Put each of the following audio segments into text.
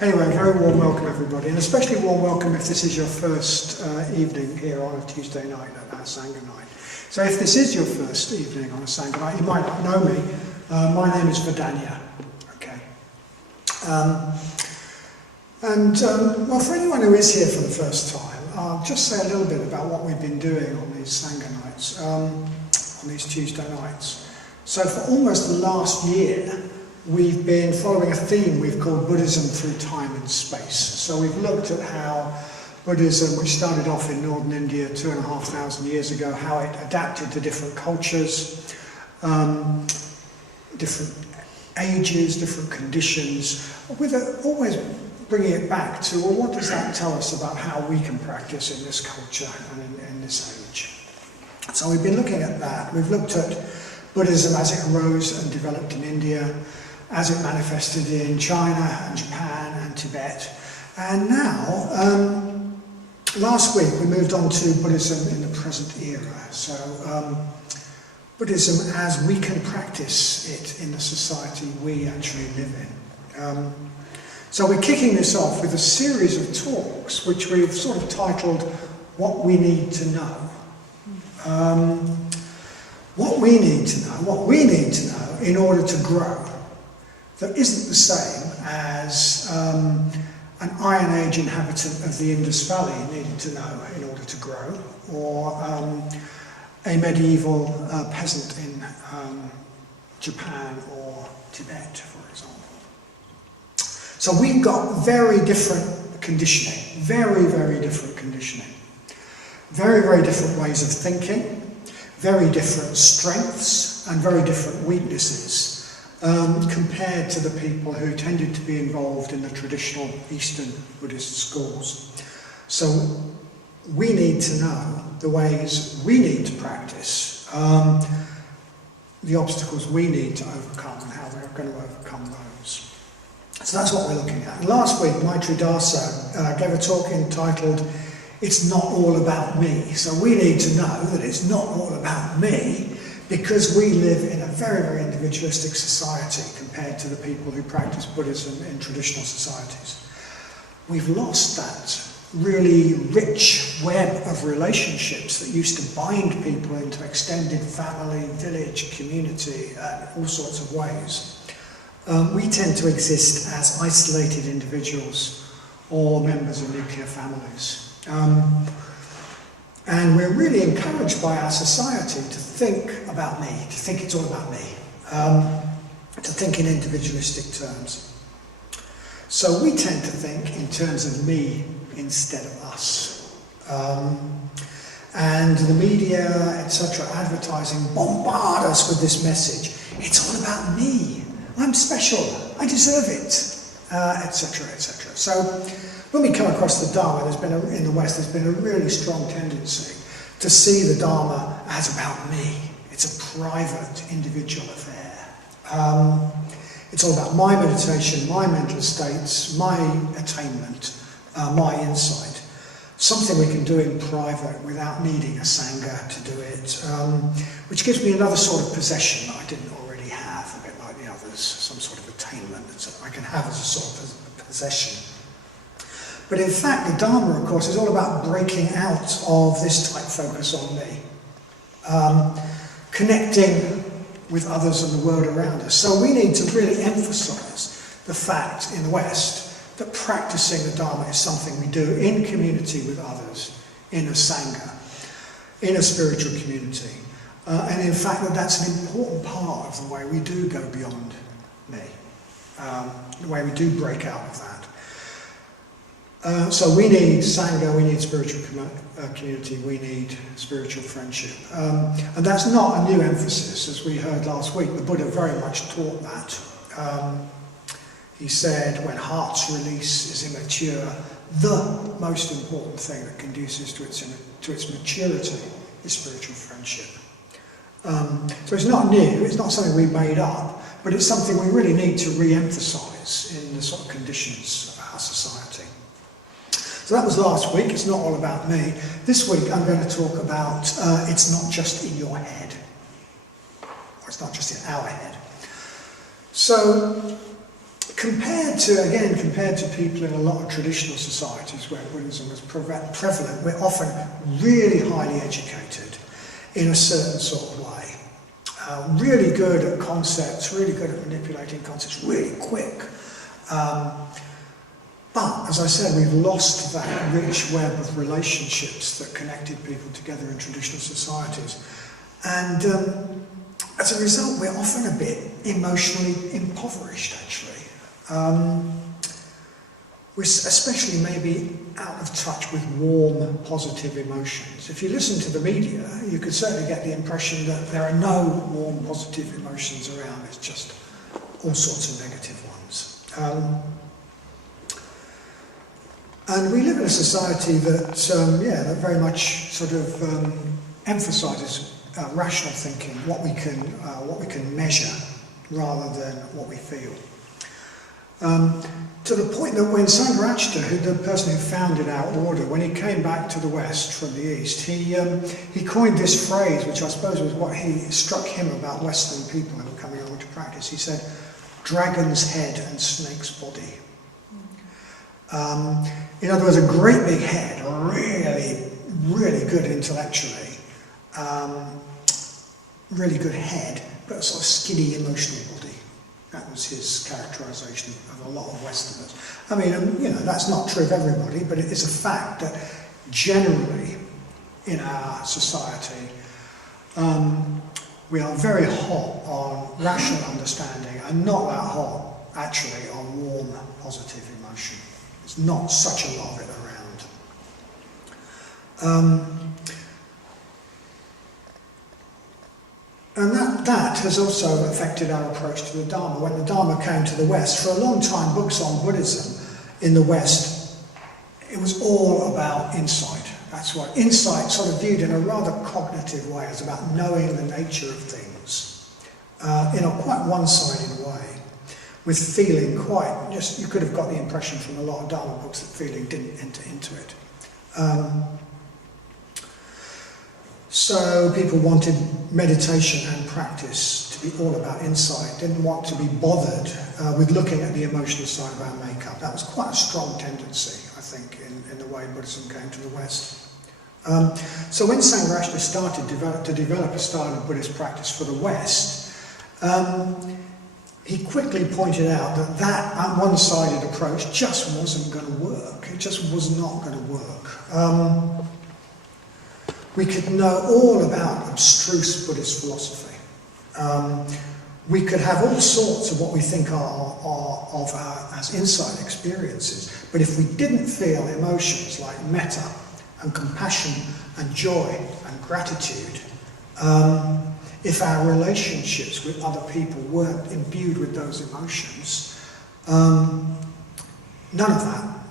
Anyway, very warm welcome everybody, and especially warm welcome if this is your first evening here on a Tuesday night at our Sangha Night. So if this is your first evening on a Sangha Night, you might not know me. My name is Vadanya. Okay. Well, for anyone who is here for the first time, I'll just say a little bit about what we've been doing on these Sangha Nights, on these Tuesday nights. So for almost the last year, we've been following a theme we've called Buddhism through time and space. So we've looked at how Buddhism, which started off in northern India 2,500 years ago, how it adapted to different cultures, different ages, different conditions, with always bringing it back to, well, what does that tell us about how we can practice in this culture and in this age? So we've been looking at that. We've looked at Buddhism as it arose and developed in India, as it manifested in China and Japan and Tibet. And now, last week we moved on to Buddhism in the present era. So Buddhism as we can practice it in the society we actually live in. So we're kicking this off with a series of talks which we've sort of titled What We Need to Know. What we need to know in order to grow, that isn't the same as an Iron Age inhabitant of the Indus Valley needed to know in order to grow, or a medieval peasant in Japan or Tibet, for example. So we've got very different conditioning, very different conditioning, very different ways of thinking, very different strengths and very different weaknesses compared to the people who tended to be involved in the traditional Eastern Buddhist schools. So we need to know the ways we need to practice, the obstacles we need to overcome and how we're going to overcome those. So that's what we're looking at. And last week, Maitri Dasa gave a talk entitled It's Not All About Me. So we need to know that it's not all about me, because we live in a very individualistic society compared to the people who practice Buddhism in traditional societies. We've lost that really rich web of relationships that used to bind people into extended family, village, community, all sorts of ways. We tend to exist as isolated individuals or members of nuclear families. And we're really encouraged by our society to think about me, to think it's all about me, to think in individualistic terms. So we tend to think in terms of me instead of us. And the media, etc., advertising bombard us with this message. It's all about me. I'm special. I deserve it, etc., etc. So when we come across the Dharma, in the West, there's been a really strong tendency to see the Dharma as about me. It's a private, individual affair. It's all about my meditation, my mental states, my attainment, my insight. Something we can do in private without needing a Sangha to do it, which gives me another sort of possession that I didn't already have, a bit like the others, some sort of attainment that I can have as a sort of possession. But in fact, the Dharma, of course, is all about breaking out of this tight focus on me, connecting with others and the world around us. So we need to really emphasize the fact in the West that practicing the Dharma is something we do in community with others, in a Sangha, in a spiritual community. And in fact, that's an important part of the way we do go beyond me, the way we do break out of that. So we need Sangha, we need spiritual community, we need spiritual friendship. And that's not a new emphasis, as we heard last week. The Buddha very much taught that. He said, when heart's release is immature, the most important thing that conduces to its maturity is spiritual friendship. So it's not new, it's not something we made up, but it's something we really need to re-emphasize in the sort of conditions of our society. So that was last week. It's not all about me. This week I'm going to talk about it's not just in your head. Or it's not just in our head. So compared to people in a lot of traditional societies where Buddhism was prevalent, we're often really highly educated in a certain sort of way. Really good at concepts, really good at manipulating concepts, really quick. But, as I said, we've lost that rich web of relationships that connected people together in traditional societies. And as a result, we're often a bit emotionally impoverished, actually. We're especially maybe out of touch with warm, positive emotions. If you listen to the media, you could certainly get the impression that there are no warm, positive emotions around. It's just all sorts of negative ones. And we live in a society that, that very much sort of emphasises rational thinking, what we can measure, rather than what we feel. To the point that when Sangha, the person who founded our order, when he came back to the West from the East, he coined this phrase, which I suppose was what struck him about Western people who were coming over to practice. He said, "Dragon's head and snake's body." In other words, a great big head, really, really good intellectually, really good head, but a sort of skinny emotional body. That was his characterisation of a lot of Westerners. I mean, that's not true of everybody, but it is a fact that generally in our society, we are very hot on rational understanding and not that hot, actually, on warm, positive emotion. There's not such a lot of it around. And that has also affected our approach to the Dharma. When the Dharma came to the West, for a long time, books on Buddhism in the West, it was all about insight. That's what insight, sort of viewed in a rather cognitive way, is about knowing the nature of things in a quite one-sided way, with feeling you could have got the impression from a lot of Dharma books that feeling didn't enter into it. So people wanted meditation and practice to be all about insight, didn't want to be bothered with looking at the emotional side of our makeup. That was quite a strong tendency, I think, in the way Buddhism came to the West. So when Sangha started to develop a style of Buddhist practice for the West, he quickly pointed out that one-sided approach just wasn't going to work. It just was not going to work. We could know all about abstruse Buddhist philosophy. We could have all sorts of what we think as insight experiences, but if we didn't feel emotions like metta and compassion and joy and gratitude, if our relationships with other people weren't imbued with those emotions, none of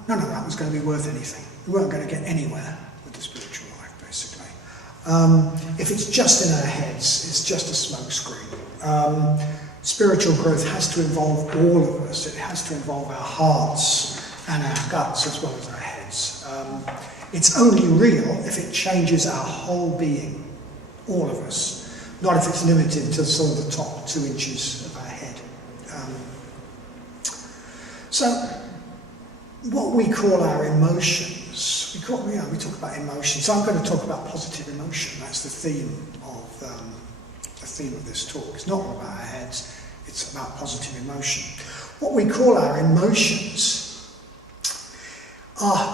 that was going to be worth anything. We weren't going to get anywhere with the spiritual life, basically. If it's just in our heads, it's just a smokescreen. Spiritual growth has to involve all of us. It has to involve our hearts and our guts as well as our heads. It's only real if it changes our whole being, all of us, not if it's limited to sort of the top 2 inches of our head. So, what we call our emotions, we talk about emotions. So I'm going to talk about positive emotion. That's the theme of this talk. It's not all about our heads, it's about positive emotion. What we call our emotions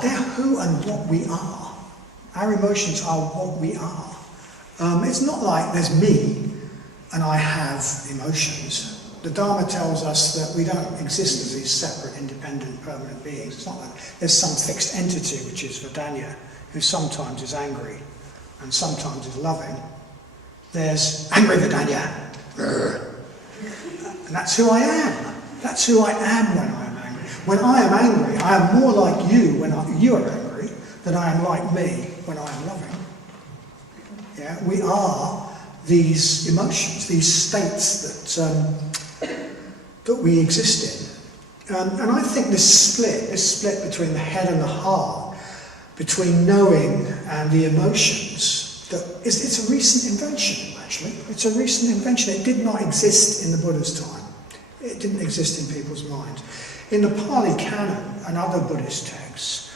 they're who and what we are. Our emotions are what we are. It's not like there's me and I have emotions. The Dharma tells us that we don't exist as these separate, independent, permanent beings. It's not like there's some fixed entity, which is Vadanya, who sometimes is angry and sometimes is loving. There's angry Vadanya. And that's who I am. That's who I am when I am angry. When I am angry, I am more like you when you are angry than I am like me when I am loving. Yeah, we are these emotions, these states that we exist in. And I think this split between the head and the heart, between knowing and the emotions, it's a recent invention, actually. It's a recent invention. It did not exist in the Buddha's time. It didn't exist in people's minds. In the Pali Canon and other Buddhist texts,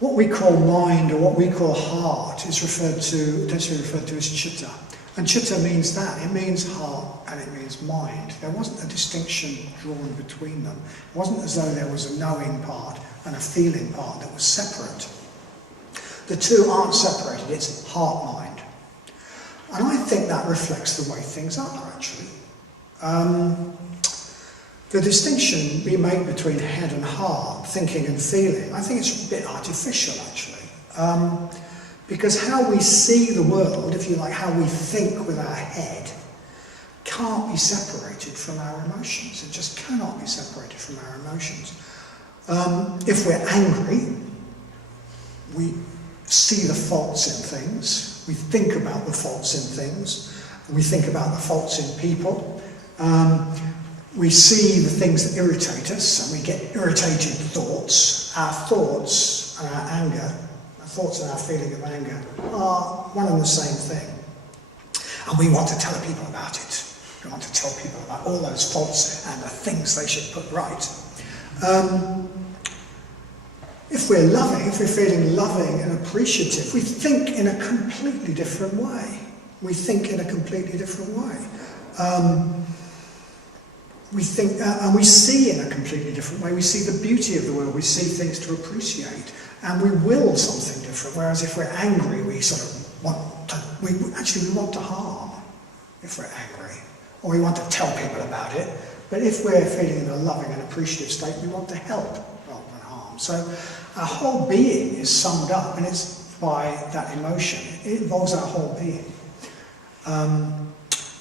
what we call mind or what we call heart is potentially referred to as chitta. And chitta means that. It means heart and it means mind. There wasn't a distinction drawn between them. It wasn't as though there was a knowing part and a feeling part that was separate. The two aren't separated, it's heart-mind. And I think that reflects the way things are, actually. The distinction we make between head and heart, thinking and feeling, I think it's a bit artificial, actually. Because how we see the world, if you like, how we think with our head, can't be separated from our emotions. It just cannot be separated from our emotions. If we're angry, we see the faults in things, we think about the faults in things, we think about the faults in people, we see the things that irritate us, and we get irritated thoughts. Our thoughts and our anger, our thoughts and our feeling of anger are one and the same thing. And we want to tell people about it. We want to tell people about all those faults and the things they should put right. If we're loving, if we're feeling loving and appreciative, we think in a completely different way. We think in a completely different way. We think, and we see in a completely different way. We see the beauty of the world. We see things to appreciate, and we will something different. Whereas if we're angry, we sort of want to. We want to harm. If we're angry, or we want to tell people about it. But if we're feeling in a loving and appreciative state, we want to help rather than harm. So our whole being is summed up, and it's by that emotion. It involves our whole being.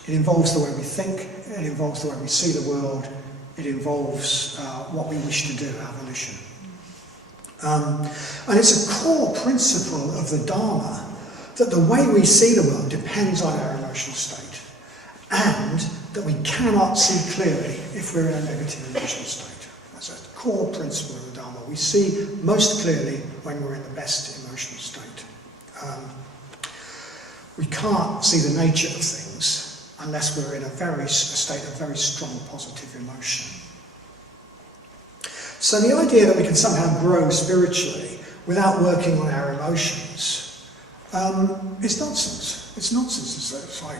It involves the way we think, it involves the way we see the world, it involves what we wish to do, our volition. And it's a core principle of the Dharma that the way we see the world depends on our emotional state, and that we cannot see clearly if we're in a negative emotional state. That's a core principle of the Dharma. We see most clearly when we're in the best emotional state. We can't see the nature of things unless we're in a state of very strong positive emotion. So the idea that we can somehow grow spiritually without working on our emotions is nonsense. It's nonsense. It's like,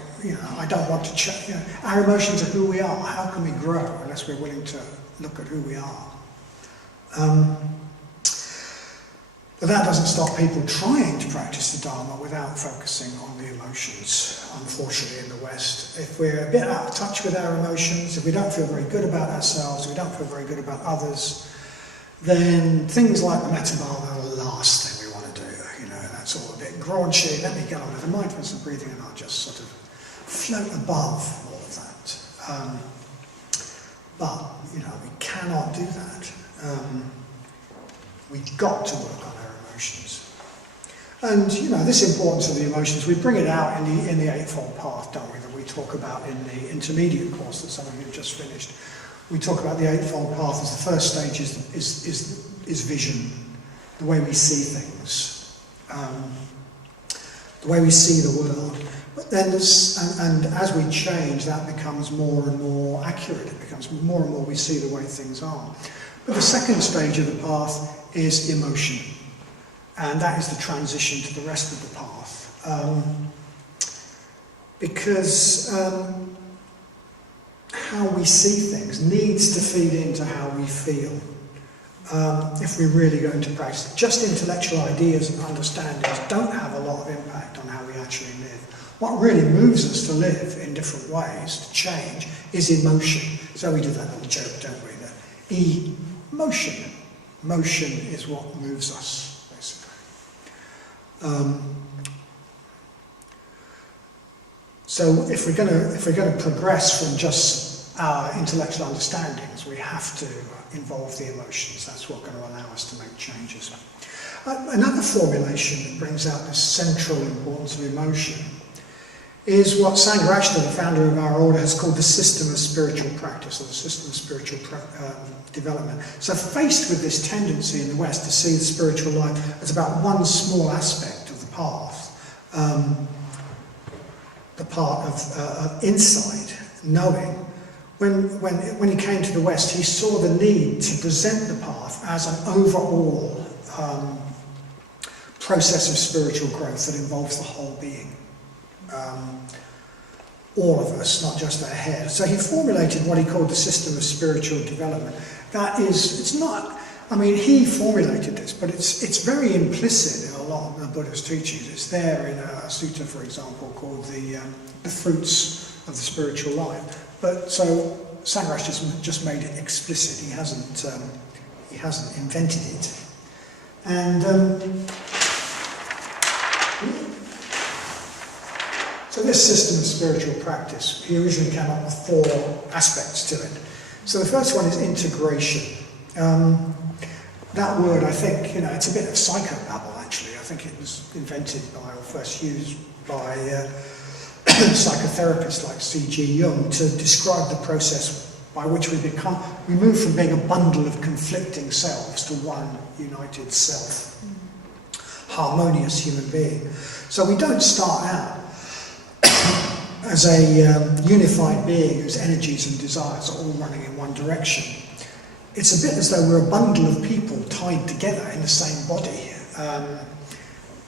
I don't want to change. Our emotions are who we are. How can we grow unless we're willing to look at who we are? But that doesn't stop people trying to practice the Dharma without focusing on the emotions, unfortunately, in the West. If we're a bit out of touch with our emotions, if we don't feel very good about ourselves, if we don't feel very good about others, then things like the Metta-bhava are the last thing we want to do. That's all a bit graunchy. Let me get on with the mindfulness and breathing, and I'll just sort of float above all of that. But, we cannot do that. We've got to work on our emotions. And, this importance of the emotions, we bring it out in the Eightfold Path, don't we, that we talk about in the intermediate course that some of you have just finished. We talk about the Eightfold Path as the first stage is vision, the way we see things, the way we see the world. But then, and as we change, that becomes more and more accurate. It becomes more and more we see the way things are. But the second stage of the path is emotion, and that is the transition to the rest of the path. Because how we see things needs to feed into how we feel. If we're really going to practice. Just intellectual ideas and understandings don't have a lot of impact on how we actually live. What really moves us to live in different ways, to change, is emotion. So we do that little joke, don't we? That emotion. Motion is what moves us, basically. So if we're going to progress from just our intellectual understandings, we have to involve the emotions. That's what's going to allow us to make changes. Another formulation that brings out this central importance of emotion is what Sangha Night, the founder of our order, has called the system of spiritual practice, or the system of spiritual development. So faced with this tendency in the West to see the spiritual life as about one small aspect of the path, the part of insight, knowing, when he came to the West, he saw the need to present the path as an overall process of spiritual growth that involves the whole being. All of us, not just our head. So he formulated what he called the system of spiritual development. That is, it's not, I mean, he formulated this, but it's very implicit in a lot of the Buddhist teachings. It's there in a sutta, for example, called the fruits of the spiritual life. But so Sangha just made it explicit. He hasn't invented it. And so this system of spiritual practice, he originally came up with 4 aspects to it. So the first one is integration. That word, I think, it's a bit of psychobabble, actually. I think it was invented by, or first used by psychotherapists like C.G. Jung to describe the process by which we move from being a bundle of conflicting selves to one united self, harmonious human being. So we don't start out as a unified being whose energies and desires are all running in one direction. It's a bit as though we're a bundle of people tied together in the same body,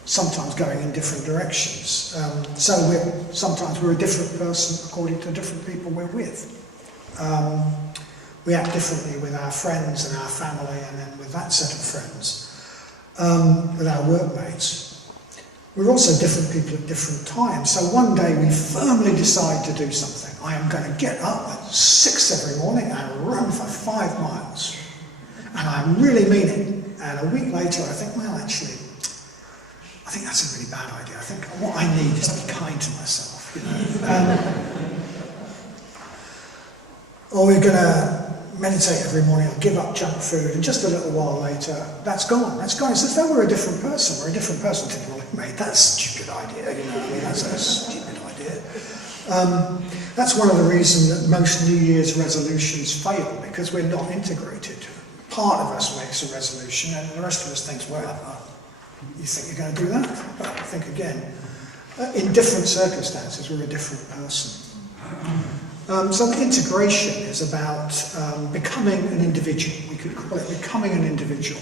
sometimes going in different directions. Sometimes we're a different person according to different people we're with. We act differently with our friends and our family, and then with that set of friends, with our workmates. We're also different people at different times. So one day we firmly decide to do something. I am going to get up at 6 every morning and run for 5 miles. And I really mean it. And a week later I think, well, actually, I think that's a really bad idea. I think what I need is to be kind to myself. Or we're going to meditate every morning, or give up junk food, and just a little while later, that's gone. It's as though we're a different person. We're a different person. Thinking, well, mate, that's a stupid idea. That's a stupid idea. That's one of the reasons that most New Year's resolutions fail, because we're not integrated. Part of us makes a resolution, and the rest of us thinks, well, you think you're going to do that? Well, think again. In different circumstances, we're a different person. So the integration is about becoming an individual. We could call it becoming an individual.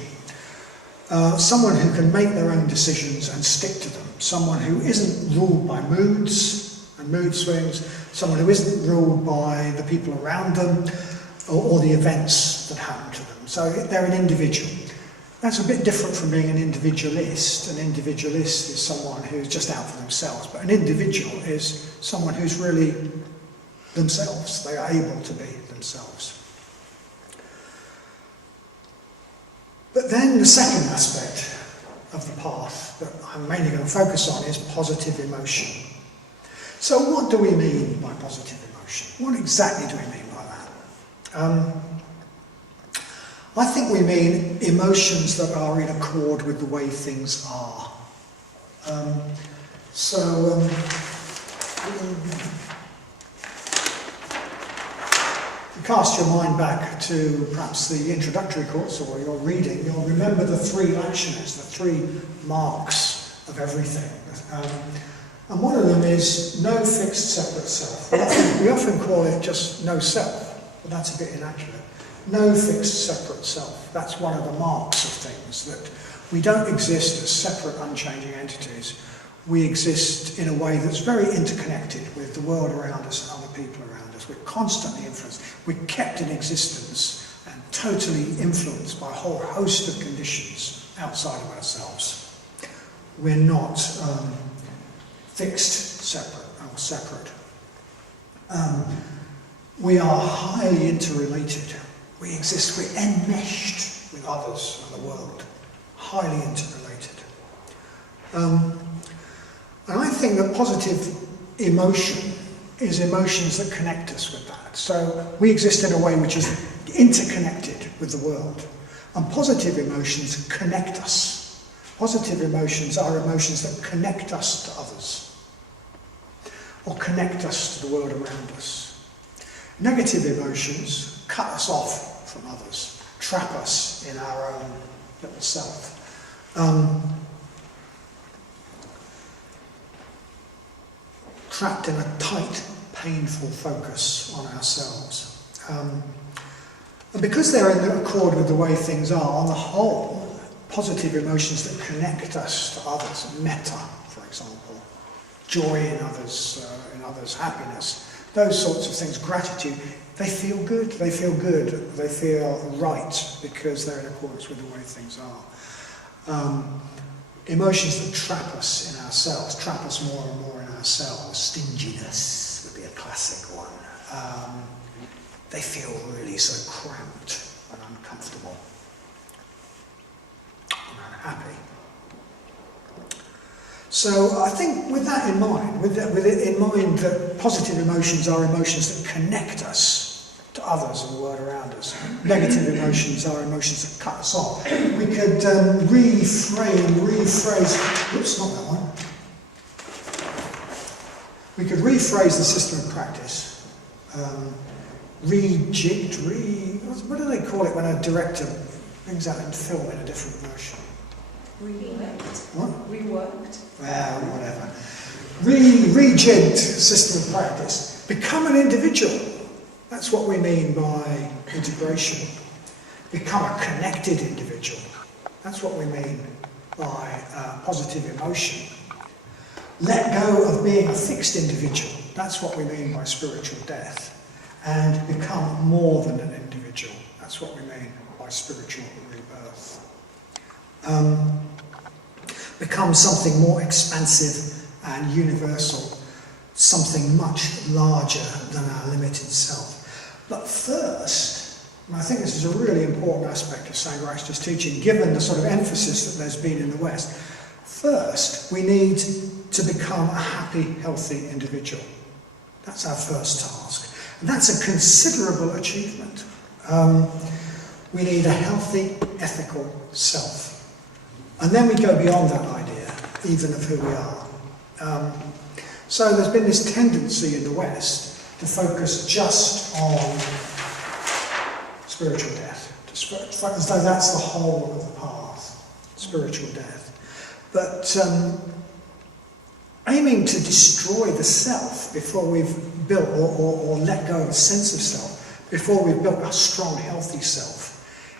Someone who can make their own decisions and stick to them. Someone who isn't ruled by moods and mood swings. Someone who isn't ruled by the people around them or the events that happen to them. So they're an individual. That's a bit different from being an individualist. An individualist is someone who's just out for themselves. But an individual is someone who's really themselves. They are able to be themselves. But then the second aspect of the path that I'm mainly going to focus on is positive emotion. So what do we mean by positive emotion? What exactly do we mean by that? I think we mean emotions that are in accord with the way things are. Cast your mind back to perhaps the introductory course or your reading, you'll remember the 3 lakshanas, the 3 marks of everything. And one of them is no fixed separate self. We often call it just no self, but that's a bit inaccurate. No fixed separate self. That's one of the marks of things, that we don't exist as separate unchanging entities. We exist in a way that's very interconnected with the world around us and other people around us. We're constantly influenced. We're kept in existence and totally influenced by a whole host of conditions outside of ourselves. We're not fixed, separate. We are highly interrelated. We exist, we're enmeshed with others and the world. Highly interrelated. And I think that positive emotion is emotions that connect us with that. So we exist in a way which is interconnected with the world. And positive emotions connect us. Positive emotions are emotions that connect us to others. Or connect us to the world around us. Negative emotions cut us off from others. Trap us in our own little self. Trapped in a tight, painful focus on ourselves. And because they're in accord with the way things are, on the whole, positive emotions that connect us to others, metta, for example, joy in others, happiness, those sorts of things, gratitude, they feel good, they feel right, because they're in accordance with the way things are. Emotions that trap us in ourselves, trap us more and more in ourselves. Stinginess would be a classic one. They feel really so cramped and uncomfortable and unhappy. So I think with that in mind, with it in mind that positive emotions are emotions that connect us to others and the world around us. Negative emotions are emotions that cut us off. We could rephrase, oops, not that one. We could rephrase the system of practice. Rejigged, what do they call it when a director brings out a film in a different version? Reworked. What? Reworked. Well, whatever. Rejigged system of practice. Become an individual. That's what we mean by integration. Become a connected individual. That's what we mean by positive emotion. Let go of being a fixed individual. That's what we mean by spiritual death. And become more than an individual. That's what we mean by spiritual rebirth. Become something more expansive and universal, something much larger than our limited self. But first, and I think this is a really important aspect of Sangha Night teaching, given the sort of emphasis that there's been in the West, first we need to become a happy, healthy individual. That's our first task. And that's a considerable achievement. We need a healthy, ethical self. And then we go beyond that idea, even of who we are. So there's been this tendency in the West to focus just on spiritual death, as though that's the whole of the path, spiritual death. But aiming to destroy the self before we've built, or let go of a sense of self, before we've built a strong, healthy self,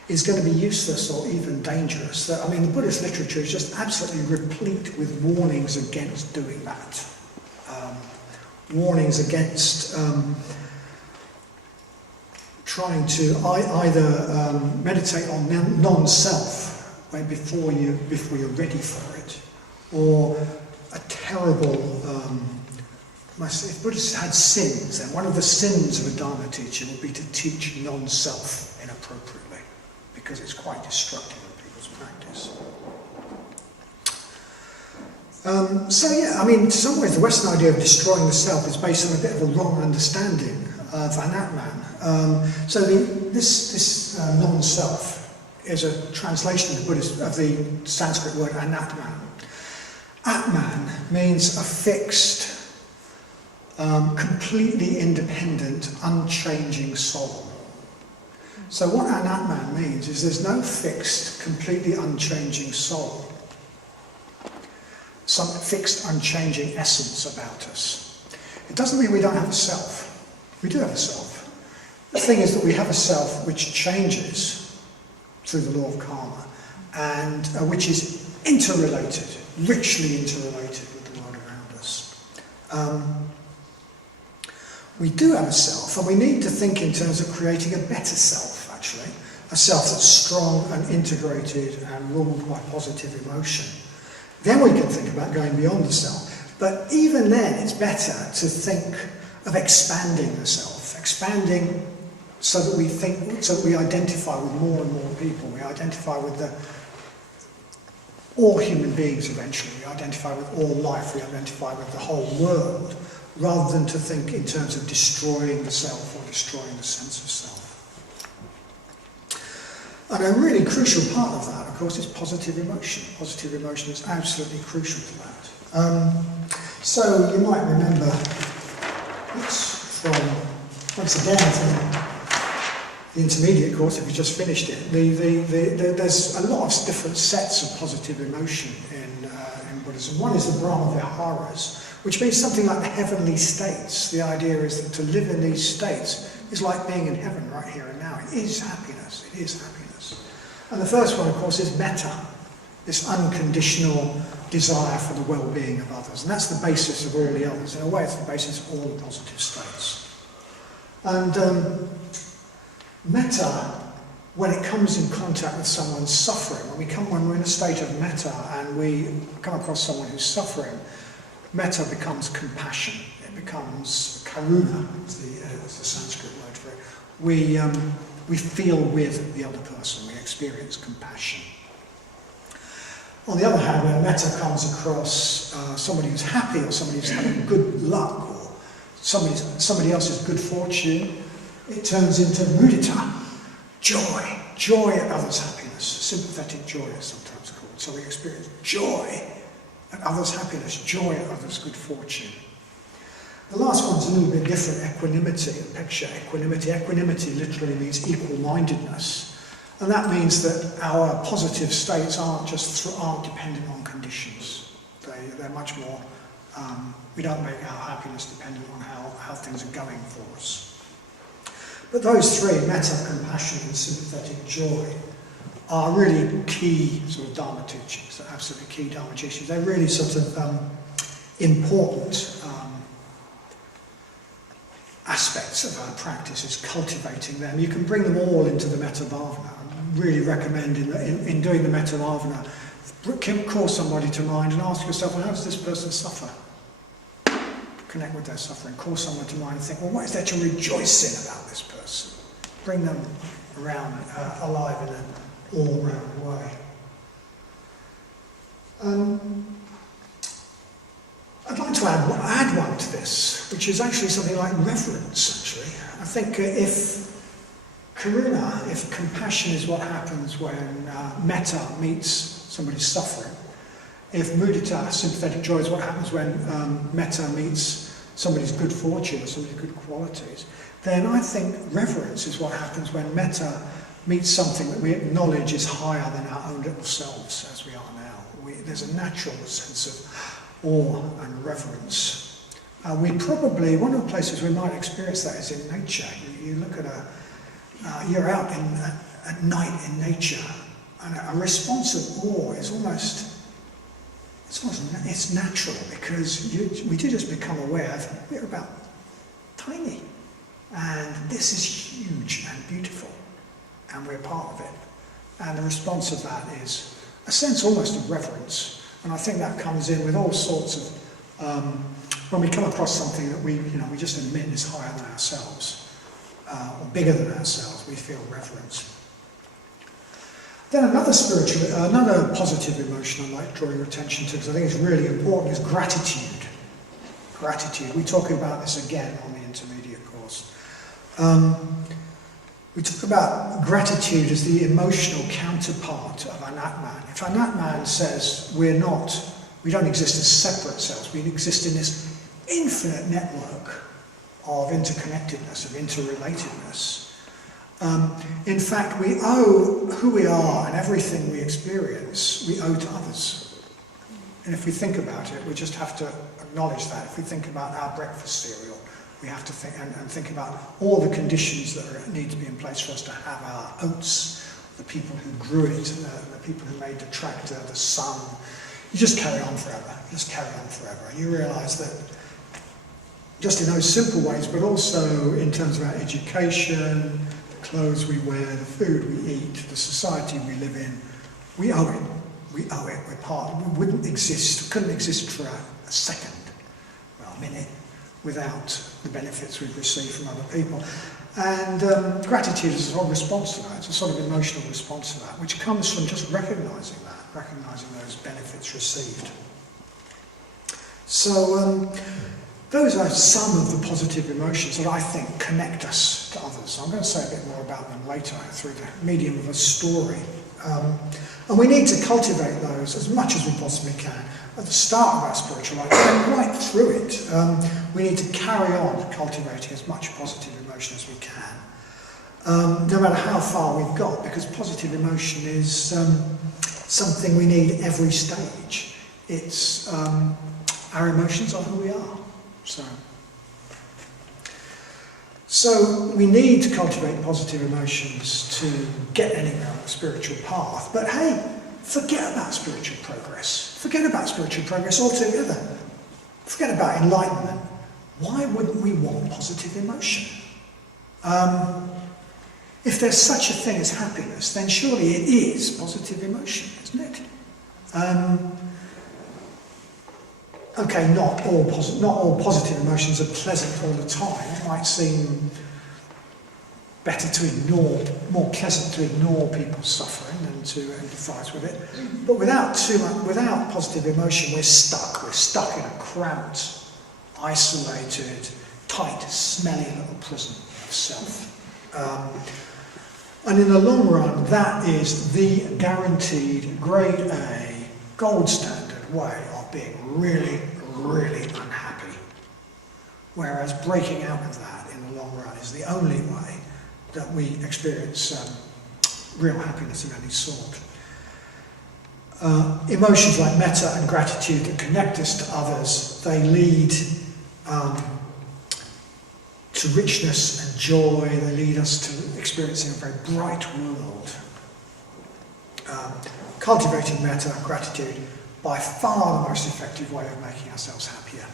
is going to be useless or even dangerous. I mean, the Buddhist literature is just absolutely replete with warnings against doing that. Warnings against trying to either meditate on non-self before you're ready for it, or a terrible. If Buddhists had sins, then one of the sins of a Dharma teacher would be to teach non-self inappropriately, because it's quite destructive of people's practice. So yeah, I mean, in some ways the Western idea of destroying the self is based on a bit of a wrong understanding of anatman. So this non-self is a translation of the Sanskrit word anatman. Atman means a fixed, completely independent, unchanging soul. So what anatman means is there's no fixed, completely unchanging soul. Some fixed, unchanging essence about us. It doesn't mean we don't have a self. We do have a self. The thing is that we have a self which changes through the law of karma, and which is interrelated, richly interrelated with the world around us. We do have a self, and we need to think in terms of creating a better self, actually. A self that's strong and integrated and ruled by positive emotion. Then we can think about going beyond the self. But even then, it's better to think of expanding the self. Expanding so that we identify with more and more people. We identify with all human beings eventually. We identify with all life. We identify with the whole world, rather than to think in terms of destroying the self or destroying the sense of self. And a really crucial part of that, of course, is positive emotion. Positive emotion is absolutely crucial to that. So you might remember, once again, from the intermediate course, if you just finished it, there's a lot of different sets of positive emotion in Buddhism. One is the Brahma Viharas, which means something like the heavenly states. The idea is that to live in these states is like being in heaven right here and now. It is happiness. It is happiness. And the first one, of course, is metta, this unconditional desire for the well-being of others. And that's the basis of all the others. In a way, it's the basis of all the positive states. And metta, when it comes in contact with someone's suffering, when we're in a state of metta and we come across someone who's suffering, metta becomes compassion. It becomes karuna, is the Sanskrit word for it. We feel with the other person. We experience compassion. On the other hand, when metta comes across somebody who's happy or somebody who's having good luck or somebody else's good fortune, it turns into mudita, joy at others' happiness, sympathetic joy it's sometimes called. So we experience joy at others' happiness, joy at others' good fortune. The last one's a little bit different, equanimity. Picture equanimity. Equanimity literally means equal-mindedness. And that means that our positive states aren't dependent on conditions. They're much more, we don't make our happiness dependent on how things are going for us. But those three, metta, compassion and sympathetic joy, are really key sort of Dharma teachings. They're absolutely key Dharma teachings. They're really sort of important aspects of our practice, is cultivating them. You can bring them all into the metta bhavana. I really recommend in doing the metta bhavana, call somebody to mind and ask yourself, well, how does this person suffer? Connect with their suffering. Call someone to mind and think, well, what is there to rejoice in about this person? Bring them around, alive in an all-round way. I'd like to add one to this, which is actually something like reverence, actually. I think if karuna, if compassion is what happens when metta meets somebody's suffering, if mudita, sympathetic joy, is what happens when metta meets somebody's good fortune or somebody's good qualities, then I think reverence is what happens when metta meets something that we acknowledge is higher than our own little selves as we are now. There's a natural sense of awe and reverence. One of the places we might experience that is in nature. You look at you're out at night in nature, and a response of awe is it's natural, because we do just become aware that we're about tiny, and this is huge and beautiful, and we're part of it. And the response of that is a sense almost of reverence. And I think that comes in with all sorts of, when we come across something that we just admit is higher than ourselves, or bigger than ourselves, we feel reverence. Then another positive emotion I'd like to draw your attention to, because I think it's really important, is gratitude. Gratitude. We talk about this again on the intermediate course. We talk about gratitude as the emotional counterpart of anatman. If anatman says we don't exist as separate selves, we exist in this infinite network of interconnectedness, of interrelatedness. In fact, we owe who we are and everything we experience, we owe to others. And if we think about it, we just have to acknowledge that. If we think about our breakfast cereal, we have to think about all the conditions that need to be in place for us to have our oats, the people who grew it, the people who made the tractor, the sun. You just carry on forever. You realise that just in those simple ways, but also in terms of our education, the clothes we wear, the food we eat, the society we live in, we owe it. We're part. We couldn't exist for a second, a minute, without the benefits we've received from other people. And gratitude is a sort of response to that. It's a sort of emotional response to that, which comes from just recognising those benefits received. So those are some of the positive emotions that I think connect us to others. I'm going to say a bit more about them later through the medium of a story. And we need to cultivate those as much as we possibly can. At the start of our spiritual life, and right through it, we need to carry on cultivating as much positive emotion as we can, no matter how far we've got, because positive emotion is something we need every stage. It's our emotions are who we are. So we need to cultivate positive emotions to get anywhere on the spiritual path. But hey, forget about spiritual progress. Forget about spiritual progress altogether. Forget about enlightenment. Why wouldn't we want positive emotion? If there's such a thing as happiness, then surely it is positive emotion, isn't it? Okay, not all positive emotions are pleasant all the time. It might seem better to ignore, more pleasant to ignore people's suffering than to empathise with it. But without positive emotion, we're stuck. We're stuck in a cramped, isolated, tight, smelly little prison of self. And in the long run, that is the guaranteed grade A, gold standard way of being really, really unhappy. Whereas breaking out of that in the long run is the only way that we experience real happiness of any sort. Emotions like metta and gratitude that connect us to others, they lead to richness and joy. They lead us to experiencing a very bright world. Cultivating metta and gratitude, by far the most effective way of making ourselves happier.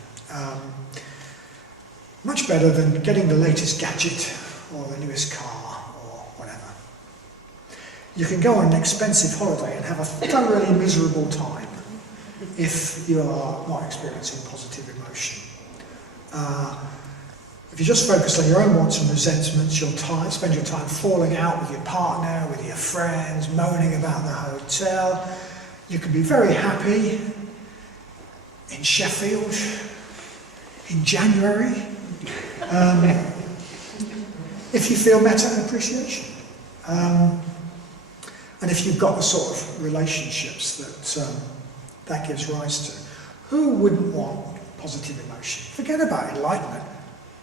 Much better than getting the latest gadget or the newest car or whatever. You can go on an expensive holiday and have a thoroughly miserable time if you are not experiencing positive emotion. If you just focus on your own wants and resentments, you'll spend your time falling out with your partner, with your friends, moaning about the hotel. You can be very happy in Sheffield in January if you feel metta and appreciation. And if you've got the sort of relationships that gives rise to. Who wouldn't want positive emotion? Forget about enlightenment.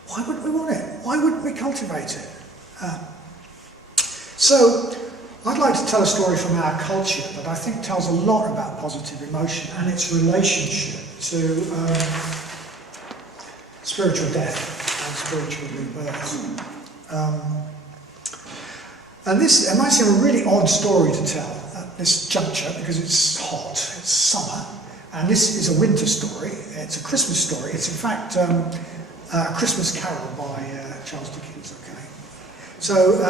Why wouldn't we want it? Why wouldn't we cultivate it? So, I'd like to tell a story from our culture that I think tells a lot about positive emotion and its relationship to spiritual death and spiritual rebirth. And it might seem a really odd story to tell at this juncture because it's hot, it's summer, and this is a winter story. It's a Christmas story. It's in fact a Christmas Carol by Charles Dickens. Okay, so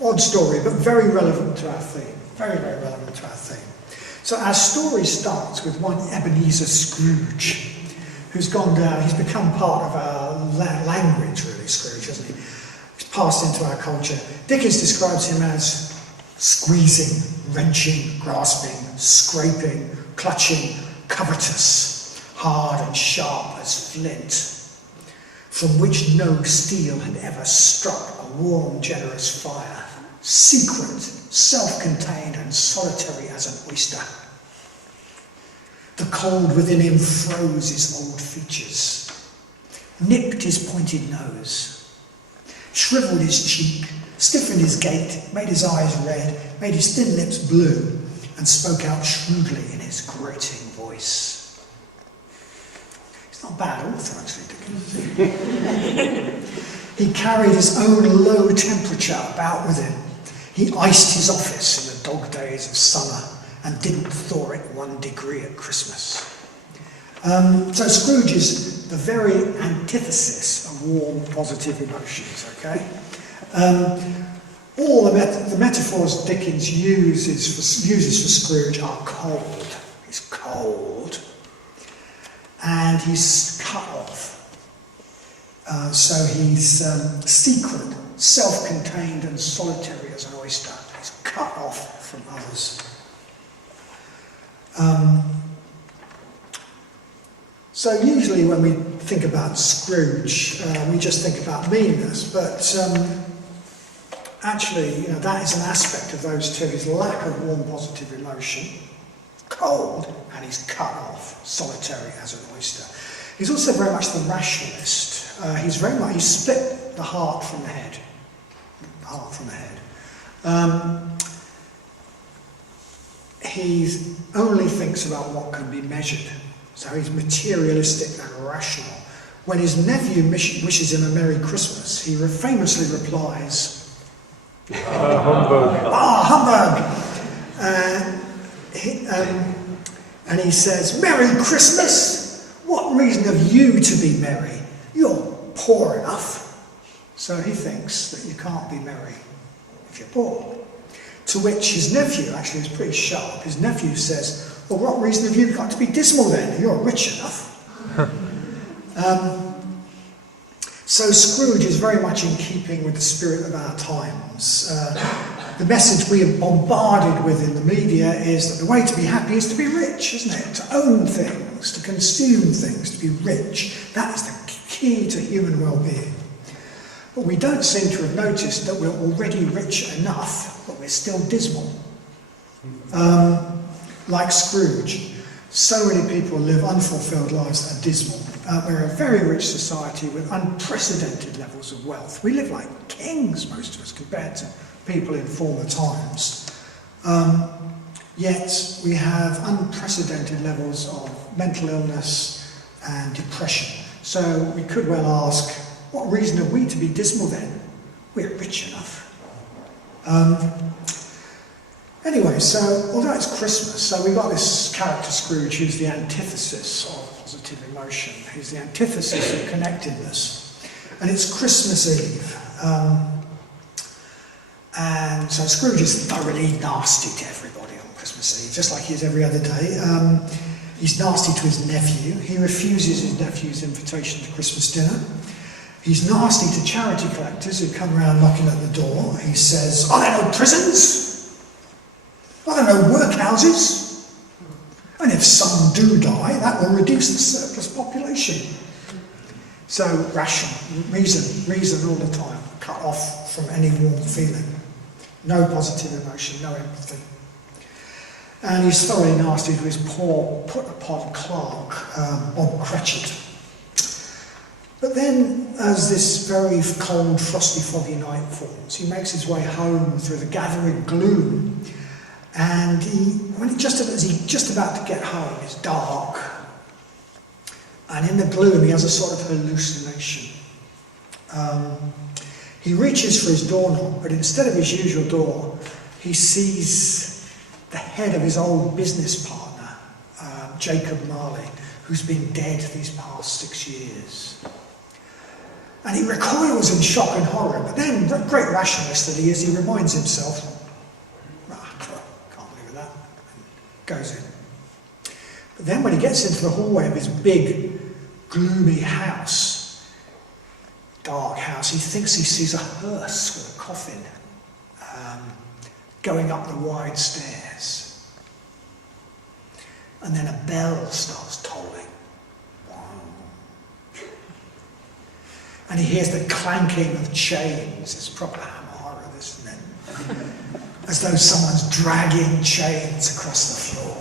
odd story, but very relevant to our theme. Very, very relevant to our theme. So our story starts with one Ebenezer Scrooge, who's gone down. He's become part of our language, really. Scrooge, hasn't he? He's passed into our culture. Dickens describes him as squeezing, wrenching, grasping, scraping, clutching, covetous, hard and sharp as flint, from which no steel had ever struck a warm, generous fire, secret, self-contained and solitary as an oyster. The cold within him froze his old features, nipped his pointed nose, shrivelled his cheek, stiffened his gait, made his eyes red, made his thin lips blue, and spoke out shrewdly in his grating voice. It's not bad author, actually, Dickens. He carried his own low temperature about with him. He iced his office in the dog days of summer and didn't thaw it 1 degree at Christmas. So Scrooge is the very antithesis of warm, positive emotions, okay? All the metaphors Dickens uses for Scrooge are cold. He's cold. And he's cut off. So he's secret, self-contained and solitary as an oyster. He's cut off from others. So usually when we think about Scrooge, we just think about meanness, but actually, that is an aspect of those two, his lack of warm, positive emotion, cold, and he's cut off, solitary as an oyster. He's also very much the rationalist. He split the heart from the head. The heart from the head. He only thinks about what can be measured. So he's materialistic and rational, When his nephew wishes him a Merry Christmas, he famously replies, Humbug. humbug! And he says, Merry Christmas! What reason have you to be merry? You're poor enough. So he thinks that you can't be merry if you're poor. To which his nephew, actually is pretty sharp, his nephew says, well, what reason have you got to be dismal then? You're rich enough. So Scrooge is very much in keeping with the spirit of our times. The message we are bombarded with in the media is that the way to be happy is to be rich, isn't it? To own things, to consume things, to be rich. That is the key to human well-being. But we don't seem to have noticed that we're already rich enough, but we're still dismal. Like Scrooge, so many people live unfulfilled lives that are dismal. We're a very rich society with unprecedented levels of wealth. We live like kings, most of us, compared to people in former times. Yet we have unprecedented levels of mental illness and depression. So we could well ask, what reason are we to be dismal then? We're rich enough. Anyway, so although it's Christmas, so we've got this character Scrooge who's the antithesis of positive emotion. He's the antithesis of connectedness. And it's Christmas Eve. And so Scrooge is thoroughly nasty to everybody on Christmas Eve, just like he is every other day. He's nasty to his nephew. He refuses his nephew's invitation to Christmas dinner. He's nasty to charity collectors who come around knocking at the door. He says, are there no prisons? Are there no workhouses? And if some do die, that will reduce the surplus population. So rational, reason all the time, cut off from any warm feeling. No positive emotion, no empathy. And he's thoroughly nasty to his poor put-upon clerk, Bob Cratchit. But then, as this very cold, frosty, foggy night forms, he makes his way home through the gathering gloom. And just as he's just about to get home, it's dark. And in the gloom, he has a sort of hallucination. He reaches for his doorknob, but instead of his usual door, he sees the head of his old business partner, Jacob Marley, who's been dead these past 6 years. And he recoils in shock and horror, but then, great rationalist that he is, he reminds himself, goes in. But then when he gets into the hallway of his big, gloomy house, dark house, he thinks he sees a hearse with a coffin going up the wide stairs. And then a bell starts tolling. And he hears the clanking of chains. It's proper hammer horror, this, isn't it? As though someone's dragging chains across the floor.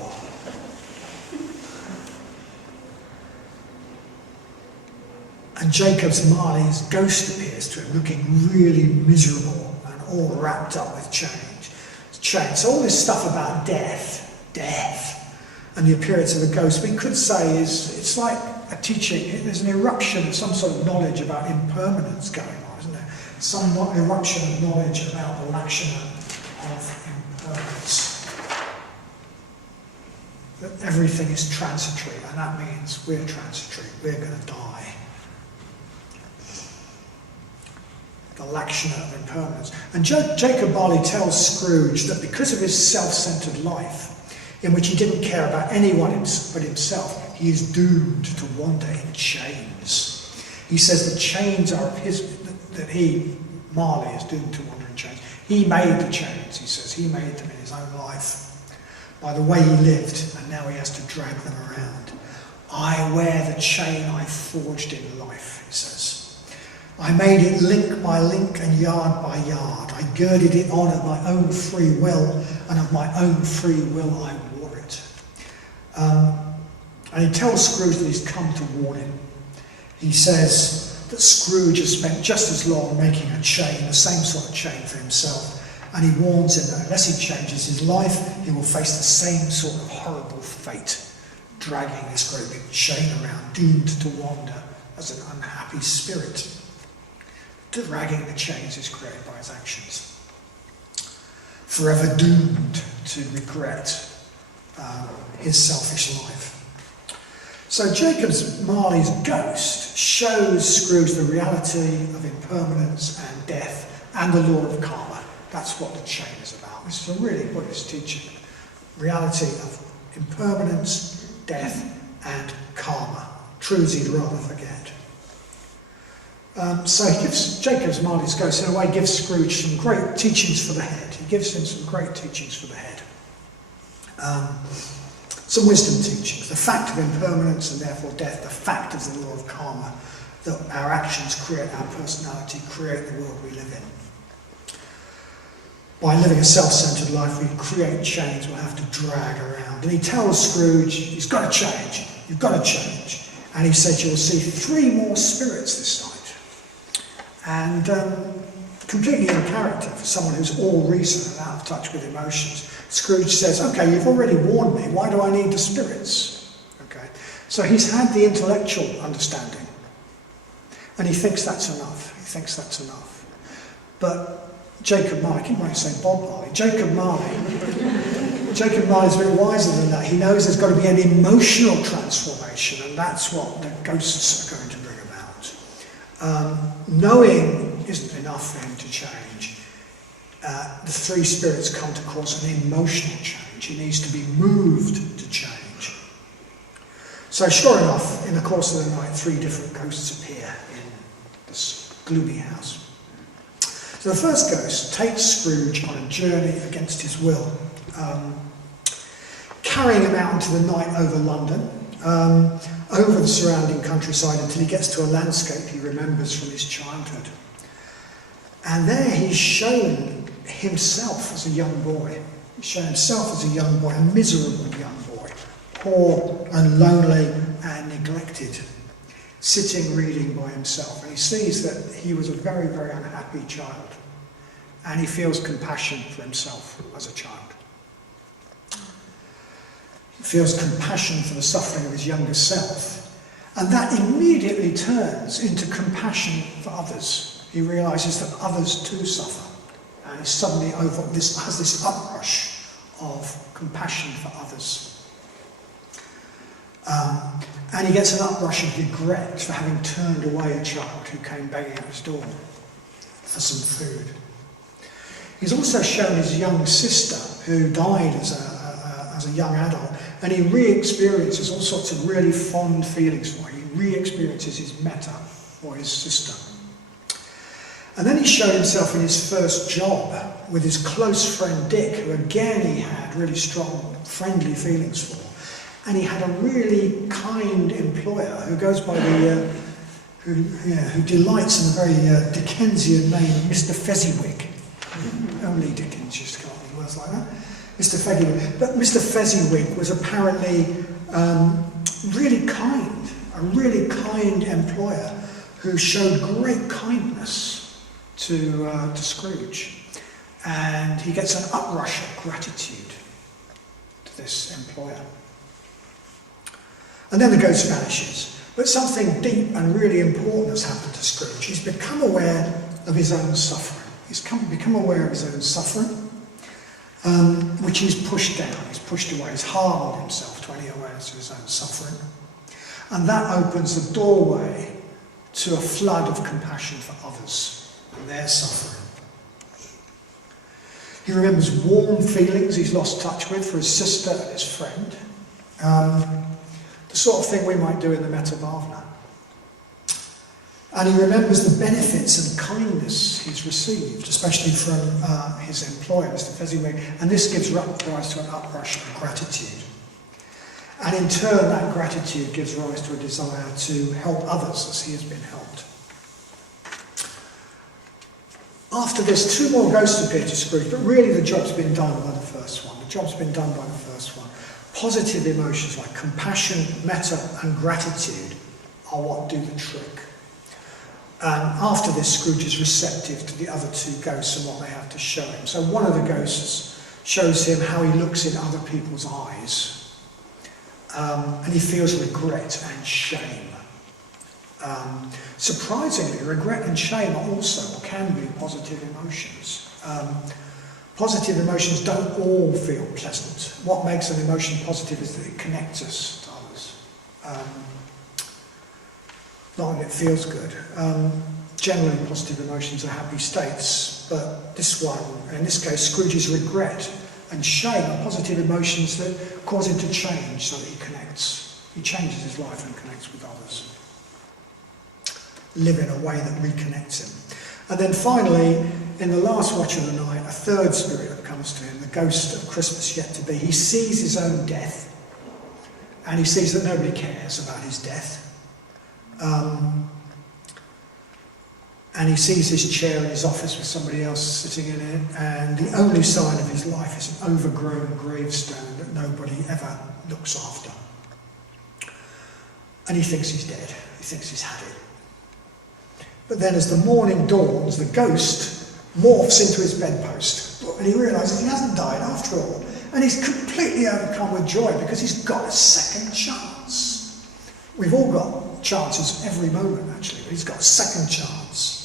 And Jacob's Marley's ghost appears to him, looking really miserable and all wrapped up with chains. So all this stuff about death, and the appearance of a ghost, we could say it's like a teaching. There's an eruption of some sort of knowledge about impermanence going on, isn't there? Some eruption of knowledge about the Lakshana of impermanence. That everything is transitory, and that means we're transitory, we're going to die. The Lakshana of impermanence. And Jacob Marley tells Scrooge that because of his self-centered life, in which he didn't care about anyone but himself, he is doomed to wander in chains. He says the chains are of his, that he, Marley, is doomed to wander in chains. He made the chains, he says. He made them in his own life by the way he lived, and now he has to drag them around. I wear the chain I forged in life, he says. I made it link by link and yard by yard. I girded it on of my own free will, and of my own free will I wore it. And he tells Scrooge that he's come to warn him. He says that Scrooge has spent just as long making a chain, the same sort of chain for himself, and he warns him that unless he changes his life, he will face the same sort of horrible fate, dragging this great big chain around, doomed to wander as an unhappy spirit, dragging the chains he's created by his actions. Forever doomed to regret his selfish life. So Jacob's Marley's ghost shows Scrooge the reality of impermanence and death and the law of karma. That's what the chain is about. This is a really Buddhist teaching. Reality of impermanence, death and karma. Truths he'd rather forget. So he gives Jacob's Marley's ghost, in a way, gives Scrooge some great teachings for the head. He gives him some great teachings for the head. Some wisdom teachings. The fact of impermanence and therefore death. The fact of the law of karma. That our actions create our personality, create the world we live in. By living a self-centred life, we create chains we'll have to drag around. And he tells Scrooge, he's got to change. You've got to change. And he said, you'll see 3 more spirits this night. And completely in character for someone who's all reason and out of touch with emotions. Scrooge says, okay, you've already warned me. Why do I need the spirits? Okay. So he's had the intellectual understanding. And he thinks that's enough. He thinks that's enough. But Jacob Marley, I keep wanting to say Bob Marley. Jacob Marley is very wiser than that. He knows there's got to be an emotional transformation, and that's what the ghosts are going to bring about. Knowing isn't enough for him to change. The 3 spirits come to cause an emotional change. He needs to be moved to change. So sure enough, in the course of the night, 3 different ghosts appear in this gloomy house. So the first ghost takes Scrooge on a journey against his will, carrying him out into the night over London, over the surrounding countryside until he gets to a landscape he remembers from his childhood. And there he's shown himself as a young boy. He's shown himself as a young boy, a miserable young boy, poor and lonely and neglected, sitting reading by himself. And he sees that he was a very, very unhappy child. And he feels compassion for himself as a child. He feels compassion for the suffering of his younger self. And that immediately turns into compassion for others. He realises that others too suffer. And he suddenly has this uprush of compassion for others. And he gets an uprush of regret for having turned away a child who came begging at his door for some food. He's also shown his young sister who died as a young adult, and he re-experiences all sorts of really fond feelings for her. He re-experiences his metta for his sister. And then he showed himself in his first job with his close friend Dick, who again he had really strong friendly feelings for. And he had a really kind employer who goes by the who delights in a very Dickensian name, Mr. Fezziwig. Only Dickens used to come up with words like that. Mr. Fezziwig. But Mr. Fezziwig was apparently really kind, a really kind employer who showed great kindness to Scrooge. And he gets an uprush of gratitude to this employer. And then the ghost vanishes. But something deep and really important has happened to Scrooge. He's become aware of his own suffering. He's become aware of his own suffering, which he's pushed down, he's pushed away, he's hardened himself to any awareness of his own suffering. And that opens the doorway to a flood of compassion for others and their suffering. He remembers warm feelings he's lost touch with for his sister and his friend. The sort of thing we might do in the Metta Bhavana. And he remembers the benefits and kindness he's received, especially from his employer, Mr. Fezziwig, and this gives rise to an uprush of gratitude. And in turn, that gratitude gives rise to a desire to help others as he has been helped. After this, 2 more ghosts appear to Scrooge, but really the job's been done by the first one. The job's been done by the first one. Positive emotions like compassion, metta, and gratitude are what do the trick. And after this, Scrooge is receptive to the other 2 ghosts and what they have to show him. So one of the ghosts shows him how he looks in other people's eyes. And he feels regret and shame Surprisingly, regret and shame are also, or can be, positive emotions. Positive emotions don't all feel pleasant. What makes an emotion positive is that it connects us to others. Not that it feels good. Generally, positive emotions are happy states, but this one, in this case, Scrooge's regret and shame are positive emotions that cause him to change so that he connects. He changes his life and connects with others. Live in a way that reconnects him. And then finally, in the last watch of the night, a third spirit that comes to him, the ghost of Christmas yet to be. He sees his own death, and he sees that nobody cares about his death. And he sees his chair in his office with somebody else sitting in it, and the only sign of his life is an overgrown gravestone that nobody ever looks after. And he thinks he's dead. He thinks he's had it. But then as the morning dawns, the ghost morphs into his bedpost, and he realises he hasn't died after all. And he's completely overcome with joy because he's got a second chance. We've all got chances every moment, actually, but he's got a second chance.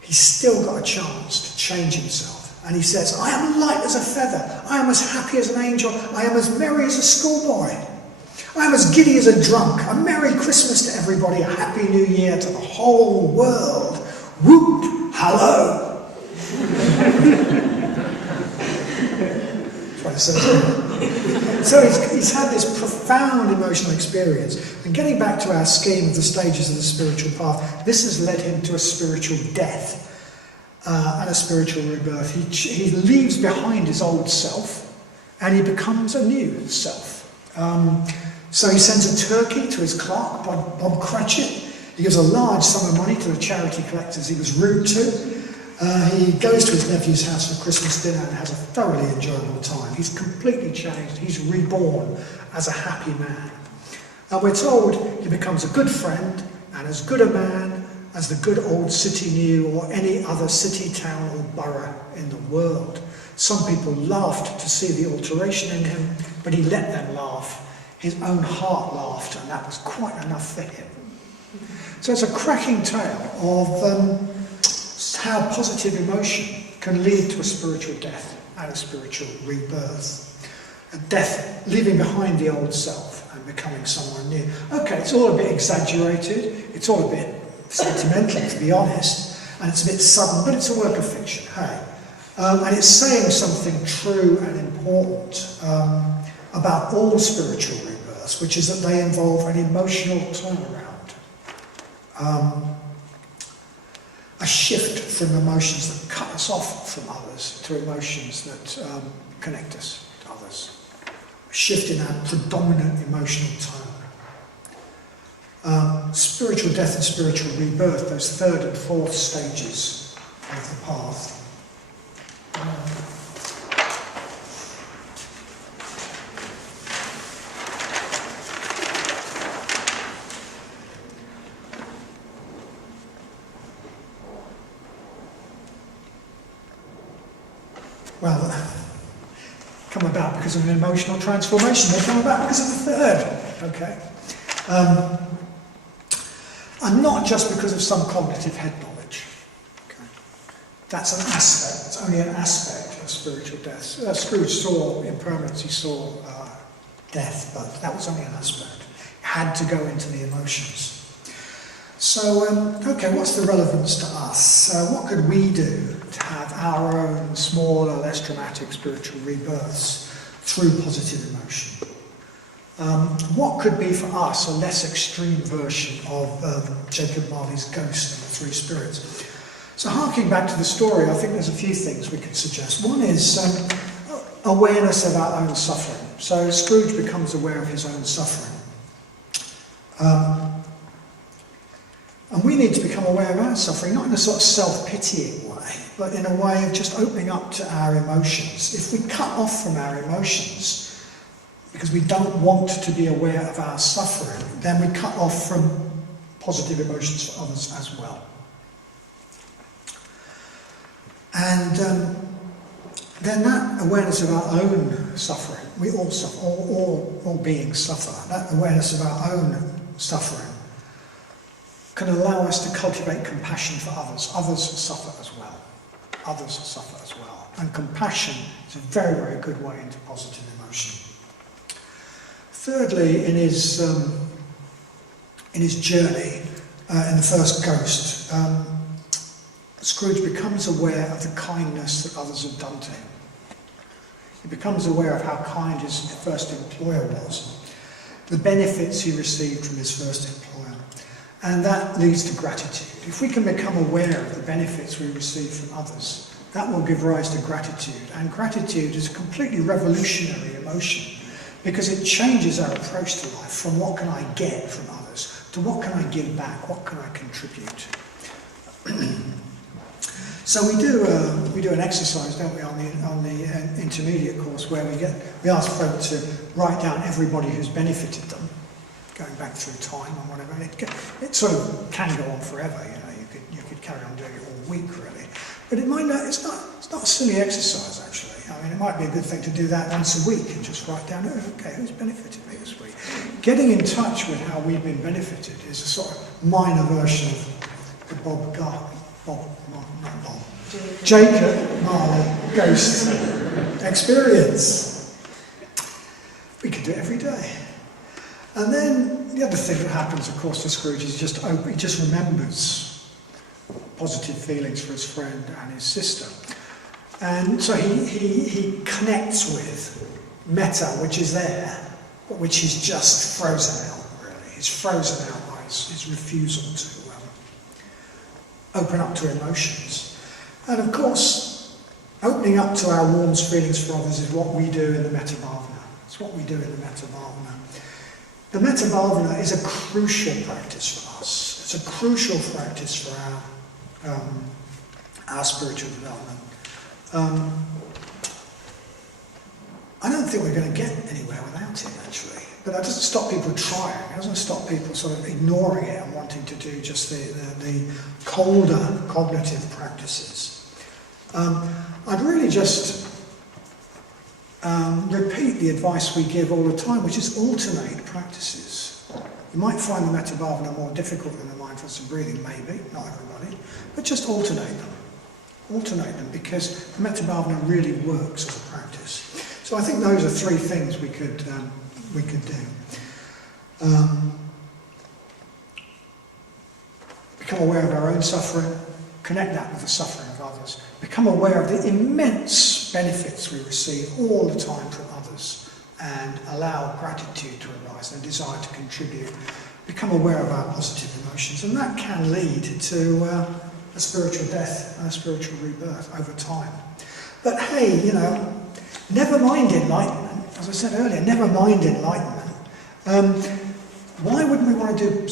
He's still got a chance to change himself. And he says, I am light as a feather. I am as happy as an angel. I am as merry as a schoolboy. I am as giddy as a drunk. A Merry Christmas to everybody. A Happy New Year to the whole world. Whoop! Hello! That's what it says. So he's had this profound emotional experience. And getting back to our scheme of the stages of the spiritual path, this has led him to a spiritual death and a spiritual rebirth. He leaves behind his old self and he becomes a new self. So he sends a turkey to his clerk, Bob Cratchit. He gives a large sum of money to the charity collectors he was rude to. He goes to his nephew's house for Christmas dinner and has a thoroughly enjoyable time. He's completely changed. He's reborn as a happy man. And we're told he becomes a good friend and as good a man as the good old city knew or any other city, town or borough in the world. Some people laughed to see the alteration in him, but he let them laugh. His own heart laughed, and that was quite enough for him. So it's a cracking tale of how positive emotion can lead to a spiritual death and a spiritual rebirth. A death, leaving behind the old self and becoming someone new. Okay, it's all a bit exaggerated, it's all a bit sentimental, to be honest, and it's a bit sudden, but it's a work of fiction, hey. And it's saying something true and important about all spiritual rebirths, which is that they involve an emotional turnaround. A shift from emotions that cut us off from others to emotions that connect us to others. A shift in our predominant emotional tone. Spiritual death and spiritual rebirth, those third and fourth stages of the path. Well, come about because of an emotional transformation. They come about because of the third. Okay, and not just because of some cognitive head knowledge. Okay, that's an aspect. It's only an aspect of spiritual death. Scrooge saw impermanence. He saw death, but that was only an aspect. It had to go into the emotions. So, okay, what's the relevance to us? What could we do to have our own smaller, less dramatic spiritual rebirths through positive emotion? What could be for us a less extreme version of Jacob Marley's ghost and the three spirits? So harking back to the story, I think there's a few things we could suggest. One is awareness of our own suffering. So Scrooge becomes aware of his own suffering. And we need to become aware of our suffering, not in a sort of self-pitying way, but in a way of just opening up to our emotions. If we cut off from our emotions, because we don't want to be aware of our suffering, then we cut off from positive emotions for others as well. And then that awareness of our own suffering, we all suffer, all beings suffer, that awareness of our own suffering can allow us to cultivate compassion for others. Others suffer as well. Others suffer as well. And compassion is a very, very good way into positive emotion. Thirdly, in his journey, in the first ghost, Scrooge becomes aware of the kindness that others have done to him. He becomes aware of how kind his first employer was, the benefits he received from his first employer, and that leads to gratitude. If we can become aware of the benefits we receive from others, that will give rise to gratitude, and gratitude is a completely revolutionary emotion because it changes our approach to life from what can I get from others to what can I give back, what can I contribute. So we do an exercise, don't we, on the intermediate course where we ask folk to write down everybody who's benefited them, going back through time and whatever. And it sort of can go on forever. You could carry on doing it all week really, but it might not. It's not a silly exercise actually. I mean, it might be a good thing to do that once a week and just write down, okay, who's benefited me this week. Getting in touch with how we've been benefited is a sort of minor version of the Jacob Marley ghost experience. We could do it every day. And then the other thing that happens, of course, to Scrooge is he just remembers positive feelings for his friend and his sister. And so he connects with metta, which is there, but which he's just frozen out, really. He's frozen out by his refusal to open up to emotions. And of course, opening up to our warm feelings for others is what we do in the Metta Bhavana. It's what we do in the Metta Bhavana. The Metta Bhavana is a crucial practice for us. It's a crucial practice for our spiritual development. I don't think we're going to get anywhere without it, actually. But that doesn't stop people trying. It doesn't stop people sort of ignoring it and wanting to do just the colder cognitive practices. I'd really just repeat the advice we give all the time, which is alternate practices. You might find the Metta Bhavana more difficult than the mindfulness of breathing, maybe, not everybody, but just alternate them. Alternate them, because the Metta Bhavana really works as a practice. So I think those are three things we could do. Become aware of our own suffering, connect that with the suffering of others, become aware of the immense benefits we receive all the time from others, and allow gratitude to arise and a desire to contribute. Become aware of our positive emotions, and that can lead to a spiritual death and a spiritual rebirth over time. But hey, never mind enlightenment. As I said earlier, never mind enlightenment. Why wouldn't we want to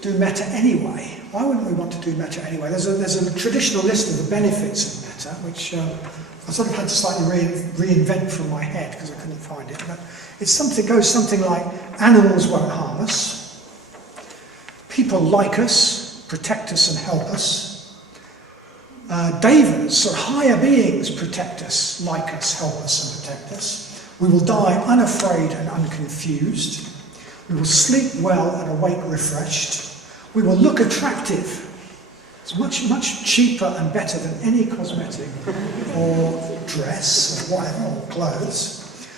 do metta anyway? Why wouldn't we want to do metta anyway? There's a traditional list of the benefits of metta, which I sort of had to slightly reinvent from my head because I couldn't find it. But it goes something like: animals won't harm us, people like us, protect us and help us. Devas, or higher beings, protect us, like us, help us and protect us. We will die unafraid and unconfused. We will sleep well and awake refreshed. We will look attractive. It's much, much cheaper and better than any cosmetic or dress or whatever, or clothes.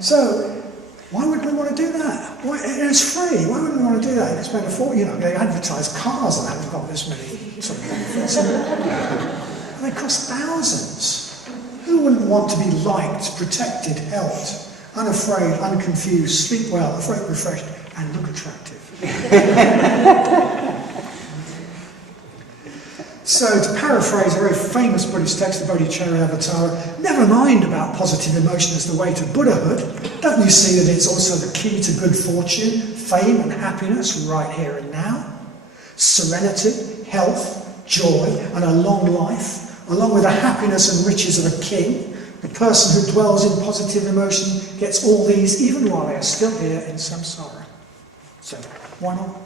So why would we want to do that? It's free. Why wouldn't we want to do that? It's spend a fortune. They advertise cars that haven't got this many sort of benefits. And they cost thousands. Who wouldn't want to be liked, protected, helped, unafraid, unconfused, sleep well, awake, refreshed, and look attractive? So, to paraphrase a very famous Buddhist text, the Bodhicharyavatara, never mind about positive emotion as the way to Buddhahood. Don't you see that it's also the key to good fortune, fame and happiness right here and now? Serenity, health, joy, and a long life, along with the happiness and riches of a king. The person who dwells in positive emotion gets all these even while they are still here in samsara. So, why not?